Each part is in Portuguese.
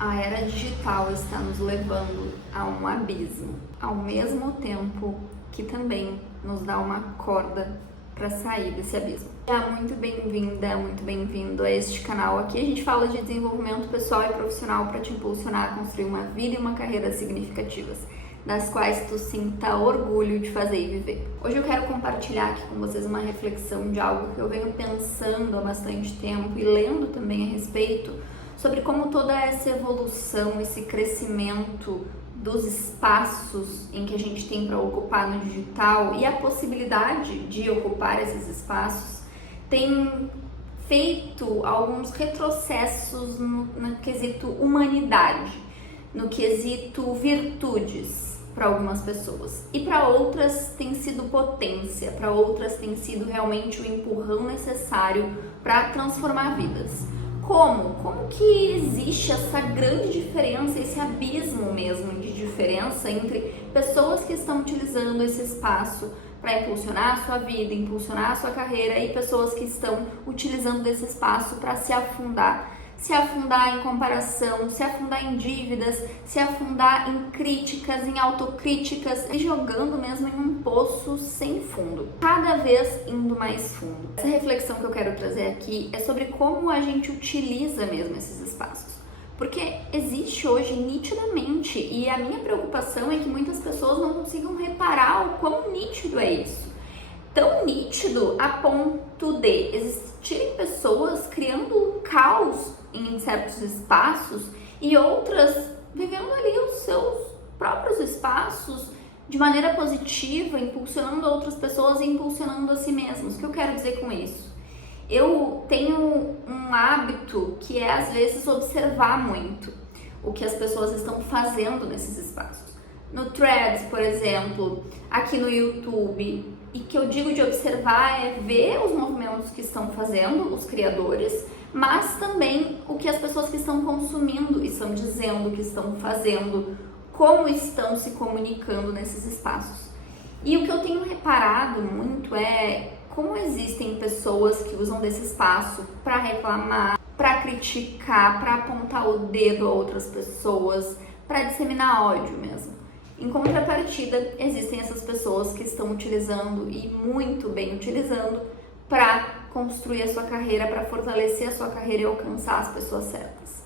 A era digital está nos levando a um abismo, ao mesmo tempo que também nos dá uma corda para sair desse abismo. Seja muito bem-vinda, muito bem-vindo a este canal. Aqui a gente fala de desenvolvimento pessoal e profissional para te impulsionar a construir uma vida e uma carreira significativas, das quais tu sinta orgulho de fazer e viver. Hoje eu quero compartilhar aqui com vocês uma reflexão de algo que eu venho pensando há bastante tempo e lendo também a respeito, sobre como toda essa evolução, esse crescimento dos espaços em que a gente tem para ocupar no digital e a possibilidade de ocupar esses espaços tem feito alguns retrocessos no quesito humanidade, no quesito virtudes para algumas pessoas, e para outras tem sido potência, para outras tem sido realmente o empurrão necessário para transformar vidas. Como que existe essa grande diferença, esse abismo mesmo de diferença entre pessoas que estão utilizando esse espaço para impulsionar a sua vida, impulsionar a sua carreira, e pessoas que estão utilizando esse espaço para se afundar em comparação, se afundar em dívidas, se afundar em críticas, em autocríticas e jogando mesmo em um poço sem fundo, cada vez indo mais fundo. Essa reflexão que eu quero trazer aqui é sobre como a gente utiliza mesmo esses espaços, porque existe hoje nitidamente, e a minha preocupação é que muitas pessoas não consigam reparar o quão nítido é isso. Tão nítido a ponto de existirem pessoas criando um caos em certos espaços e outras vivendo ali os seus próprios espaços de maneira positiva, impulsionando outras pessoas e impulsionando a si mesmos. O que eu quero dizer com isso? Eu tenho um hábito que é, às vezes, observar muito o que as pessoas estão fazendo nesses espaços. No Threads, por exemplo, aqui no YouTube. E que eu digo de observar é ver os movimentos que estão fazendo os criadores, mas também o que as pessoas que estão consumindo estão dizendo, que estão fazendo, como estão se comunicando nesses espaços. E o que eu tenho reparado muito é como existem pessoas que usam desse espaço para reclamar, para criticar, para apontar o dedo a outras pessoas, para disseminar ódio mesmo. Em contrapartida, existem essas pessoas que estão utilizando, e muito bem utilizando, para construir a sua carreira, para fortalecer a sua carreira e alcançar as pessoas certas.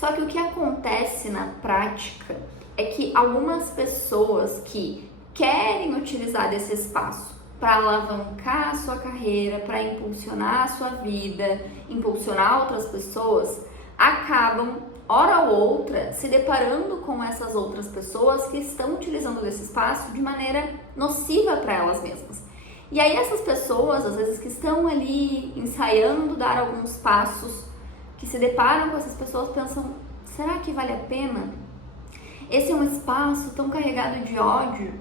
Só que o que acontece na prática é que algumas pessoas que querem utilizar desse espaço para alavancar a sua carreira, para impulsionar a sua vida, impulsionar outras pessoas, acabam hora ou outra, se deparando com essas outras pessoas que estão utilizando esse espaço de maneira nociva para elas mesmas. E aí essas pessoas, às vezes, que estão ali ensaiando dar alguns passos, que se deparam com essas pessoas, pensam, será que vale a pena? Esse é um espaço tão carregado de ódio.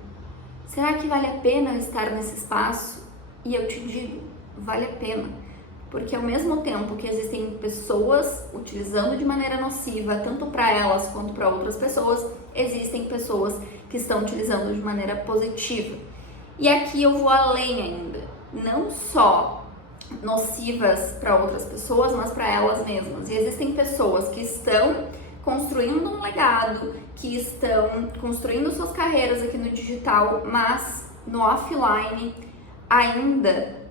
Será que vale a pena estar nesse espaço? E eu te digo, vale a pena. Porque ao mesmo tempo que existem pessoas utilizando de maneira nociva, tanto para elas quanto para outras pessoas, existem pessoas que estão utilizando de maneira positiva. E aqui eu vou além ainda, não só nocivas para outras pessoas, mas para elas mesmas. E existem pessoas que estão construindo um legado, que estão construindo suas carreiras aqui no digital, mas no offline ainda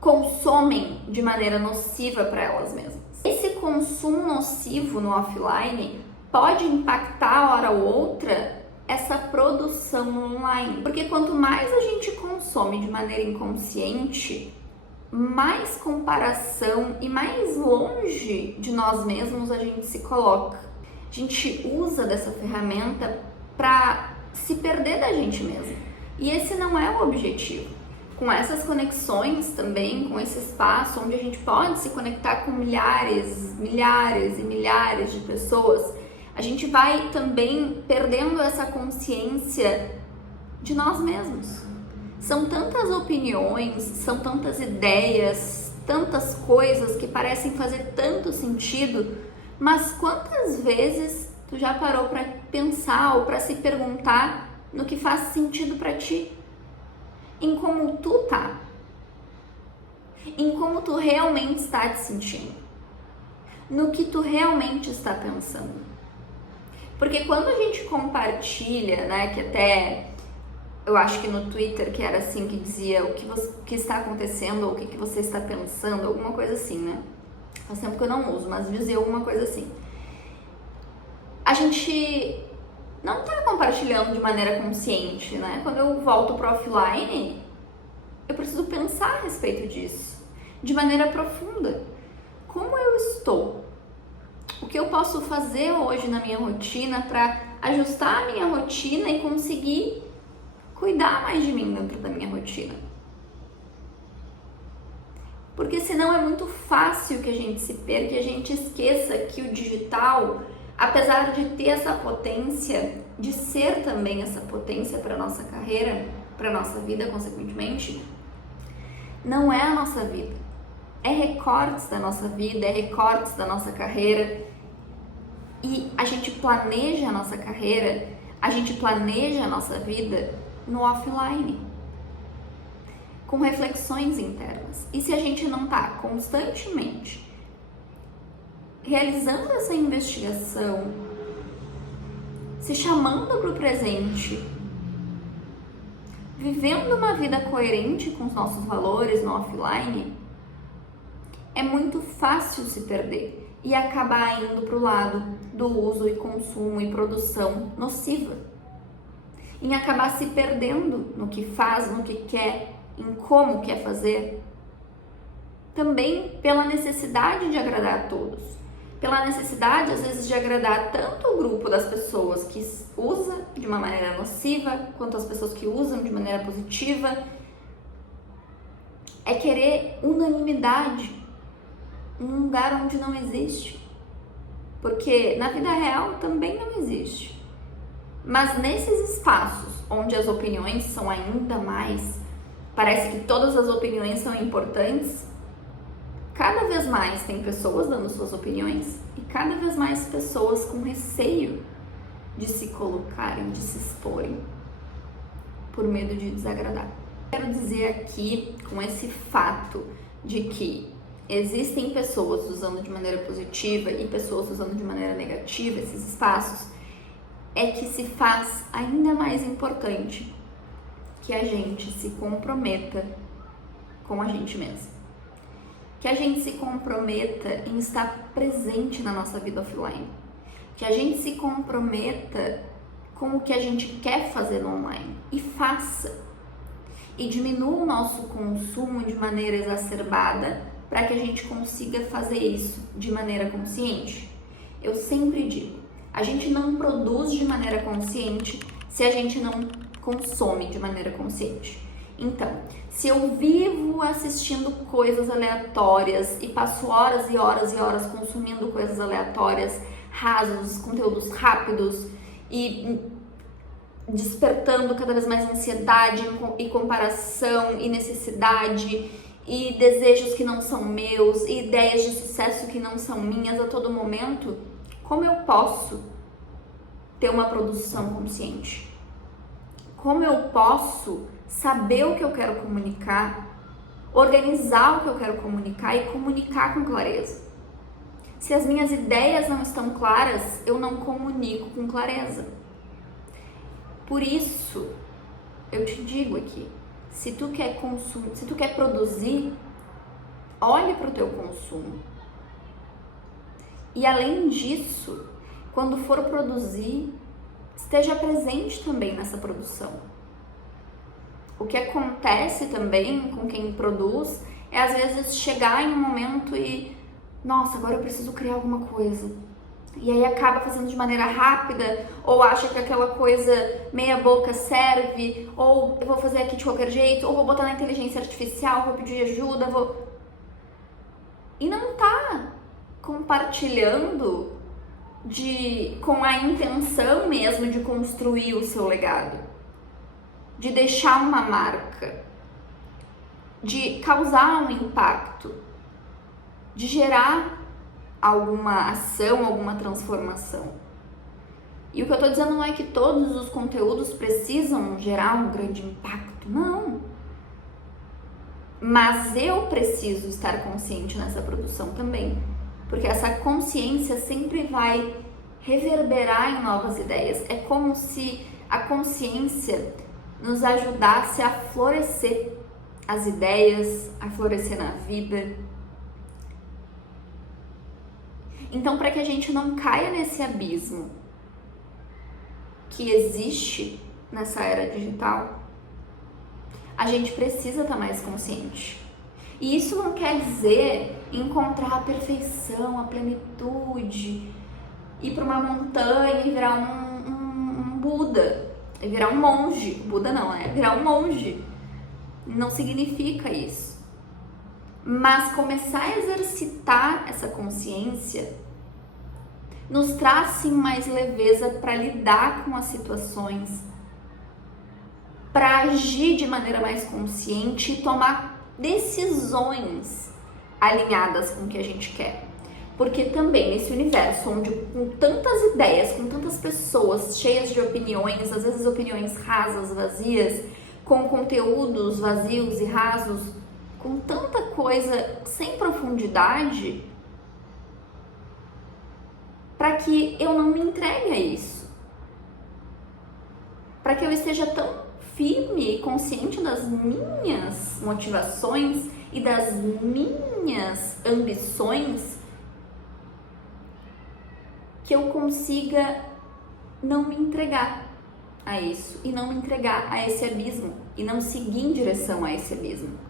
consomem de maneira nociva para elas mesmas. Esse consumo nocivo no offline pode impactar, hora ou outra, essa produção online. Porque quanto mais a gente consome de maneira inconsciente, mais comparação e mais longe de nós mesmos a gente se coloca. A gente usa dessa ferramenta para se perder da gente mesmo. E esse não é o objetivo. Com essas conexões também, com esse espaço onde a gente pode se conectar com milhares e milhares de pessoas, a gente vai também perdendo essa consciência de nós mesmos. São tantas opiniões, são tantas ideias, tantas coisas que parecem fazer tanto sentido, mas quantas vezes tu já parou para pensar ou para se perguntar no que faz sentido para ti? Em como tu tá, em como tu realmente está te sentindo. no que tu realmente está pensando. Porque quando a gente compartilha, né, que até eu acho que no Twitter que era assim, que dizia o que está acontecendo ou o que você está pensando, alguma coisa assim, né? Faz tempo que eu não uso, mas dizia alguma coisa assim. A gente não tá compartilhando de maneira consciente, né? Quando eu volto pro offline, eu preciso pensar a respeito disso, de maneira profunda. Como eu estou? O que eu posso fazer hoje na minha rotina para ajustar a minha rotina e conseguir cuidar mais de mim dentro da minha rotina? Porque senão é muito fácil que a gente se perca e a gente esqueça que o digital, apesar de ter essa potência, de ser também essa potência para a nossa carreira, para a nossa vida, consequentemente, não é a nossa vida. É recortes da nossa vida, é recortes da nossa carreira. E a gente planeja a nossa carreira, a gente planeja a nossa vida no offline, com reflexões internas. E se a gente não está constantemente realizando essa investigação, se chamando para o presente, vivendo uma vida coerente com os nossos valores no offline, é muito fácil se perder e acabar indo para o lado do uso e consumo e produção nociva, em acabar se perdendo no que faz, no que quer, em como quer fazer, também pela necessidade de agradar a todos, pela necessidade às vezes de agradar tanto o grupo das pessoas que usa de uma maneira nociva, quanto as pessoas que usam de maneira positiva. É querer unanimidade num lugar onde não existe, porque na vida real também não existe. Mas nesses espaços onde as opiniões são ainda mais, parece que todas as opiniões são importantes, cada vez mais tem pessoas dando suas opiniões e cada vez mais pessoas com receio de se colocarem, de se exporem, por medo de desagradar. Quero dizer aqui, com esse fato de que existem pessoas usando de maneira positiva e pessoas usando de maneira negativa esses espaços, é que se faz ainda mais importante que a gente se comprometa com a gente mesmo. Que a gente se comprometa em estar presente na nossa vida offline. Que a gente se comprometa com o que a gente quer fazer no online e faça. E diminua o nosso consumo de maneira exacerbada para que a gente consiga fazer isso de maneira consciente. Eu sempre digo, a gente não produz de maneira consciente se a gente não consome de maneira consciente. Então, se eu vivo assistindo coisas aleatórias e passo horas e horas e horas consumindo coisas aleatórias, rasos, conteúdos rápidos e despertando cada vez mais ansiedade e comparação e necessidade e desejos que não são meus e ideias de sucesso que não são minhas a todo momento, como eu posso ter uma produção consciente? Como eu posso saber o que eu quero comunicar, organizar o que eu quero comunicar e comunicar com clareza? Se as minhas ideias não estão claras, eu não comunico com clareza. Por isso, eu te digo aqui, se tu quer consumir, se tu quer produzir, olhe para o teu consumo. E além disso, quando for produzir, esteja presente também nessa produção. O que acontece também com quem produz é às vezes chegar em um momento e, nossa, agora eu preciso criar alguma coisa. E aí acaba fazendo de maneira rápida, ou acha que aquela coisa meia boca serve, ou eu vou fazer aqui de qualquer jeito, ou vou botar na inteligência artificial, vou pedir ajuda, E não tá compartilhando com a intenção mesmo de construir o seu legado, de deixar uma marca, de causar um impacto, de gerar alguma ação, alguma transformação. E o que eu tô dizendo não é que todos os conteúdos precisam gerar um grande impacto, não. Mas eu preciso estar consciente nessa produção também. porque essa consciência sempre vai reverberar em novas ideias. É como se a consciência nos ajudasse a florescer as ideias, a florescer na vida. Então, para que a gente não caia nesse abismo que existe nessa era digital, a gente precisa estar mais consciente. E isso não quer dizer encontrar a perfeição, a plenitude, ir para uma montanha e virar um Buda, e virar um monge. Buda não, é virar um monge. Não significa isso. Mas começar a exercitar essa consciência nos traz sim mais leveza para lidar com as situações, para agir de maneira mais consciente e tomar decisões alinhadas com o que a gente quer. Porque também nesse universo onde com tantas ideias, com tantas pessoas cheias de opiniões, às vezes opiniões rasas, vazias, com conteúdos vazios e rasos, com tanta coisa sem profundidade, para que eu não me entregue a isso, para que eu esteja tão firme e consciente das minhas motivações e das minhas ambições, que eu consiga não me entregar a isso e não me entregar a esse abismo e não seguir em direção a esse abismo.